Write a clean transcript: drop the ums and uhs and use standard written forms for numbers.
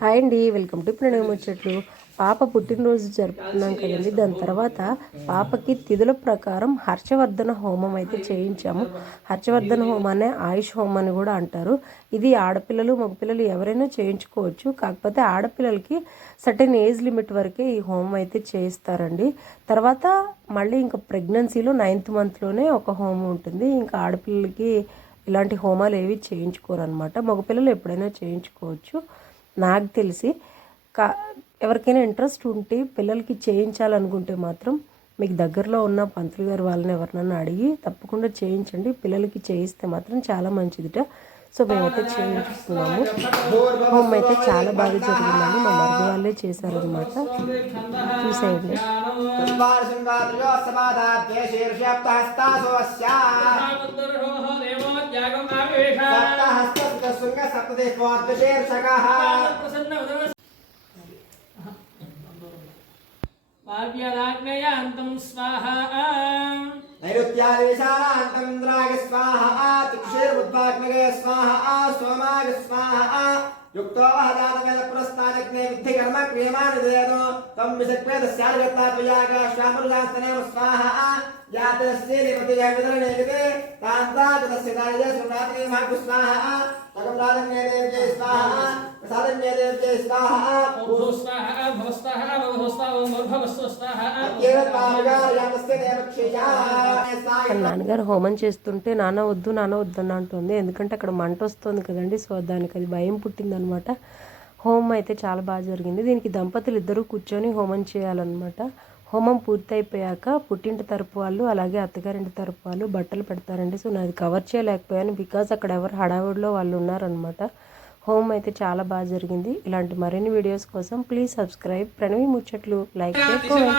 Hi అండి, welcome to Pranav ముచ్చట్లు. పాప పుట్టినరోజు జరుపుకున్నాం కదండి. దాని తర్వాత పాపకి తిథుల ప్రకారం హర్షవర్ధన హోమం అయితే చేయించాము. హర్షవర్ధన హోమాన్ని ఆయుష్ హోమం అని కూడా అంటారు. ఇది ఆడపిల్లలు మగపిల్లలు ఎవరైనా చేయించుకోవచ్చు. కాకపోతే ఆడపిల్లలకి సర్టెన్ ఏజ్ లిమిట్ వరకే ఈ హోమం అయితే చేయిస్తారండి. తర్వాత మళ్ళీ ఇంకా ప్రెగ్నెన్సీలో 9th మంత్లోనే ఒక హోమం ఉంటుంది. ఇంకా ఆడపిల్లలకి ఇలాంటి హోమాలు ఏవి చేయించుకోరు అనమాట. మగపిల్లలు ఎప్పుడైనా చేయించుకోవచ్చు. నాకు తెలిసి ఎవరికైనా ఇంట్రెస్ట్ ఉంటే పిల్లలకి చేయించాలనుకుంటే మాత్రం మీకు దగ్గరలో ఉన్న పంతులు గారు వాళ్ళని ఎవరినైనా అడిగి తప్పకుండా చేయించండి. పిల్లలకి చేయిస్తే మాత్రం చాలా మంచిదిట. సో మేమైతే చేయించుకున్నాము. హోమ్ అయితే చాలా బాగా జరిగిందండి. మా మరిది వాళ్ళే చేశారనమాట. చూసేయండి. वाव्यदाग्नेयान्तं स्वाहा नैऋत्यादिशानान्तं द्राग स्वाहा तिक्षीर्बुद्धाग्नगे स्वाहा सोमाग स्वाहा युक्तो आदातवेद पुरस्तादग्ने विद्धि कर्म क्रियमानुदेदो तं विसक्वेद स्यार्गता त्वयागा श्यामरुदास्तनेव स्वाहा यातस्य निपतिजय विदरणेगते तान्तागतस्य दायज सुनात्रि महु स्वाहा तकं दादग्ने देवजे स्वाहा प्रसादन्ये देवजे स्वाहा ओम स्वाहा भवस्वाहा भवस्वाहा ओम भवस्वाहा केवल पावगार यातस्य देवक्षया నాన్నగారు హోమం చేస్తుంటే నాన్న వద్దు అని అంటుంది. ఎందుకంటే అక్కడ మంట వస్తుంది కదండి. సో దానికి అది భయం పుట్టిందనమాట. హోమం అయితే చాలా బాగా జరిగింది. దీనికి దంపతులు ఇద్దరూ కూర్చొని హోమం చేయాలన్నమాట. హోమం పూర్తయిపోయాక పుట్టింటి తరపు వాళ్ళు అలాగే అత్తగారింటి తరపు వాళ్ళు బట్టలు పెడతారండి. సో నాది కవర్ చేయలేకపోయాను బికాజ్ అక్కడ ఎవరు హడావుడిలో వాళ్ళు ఉన్నారనమాట. హోమం అయితే చాలా బాగా జరిగింది. ఇలాంటి మరిన్ని వీడియోస్ కోసం ప్లీజ్ సబ్స్క్రైబ్ ప్రణవి ముచ్చట్లు. లైక్ చేసుకోండి.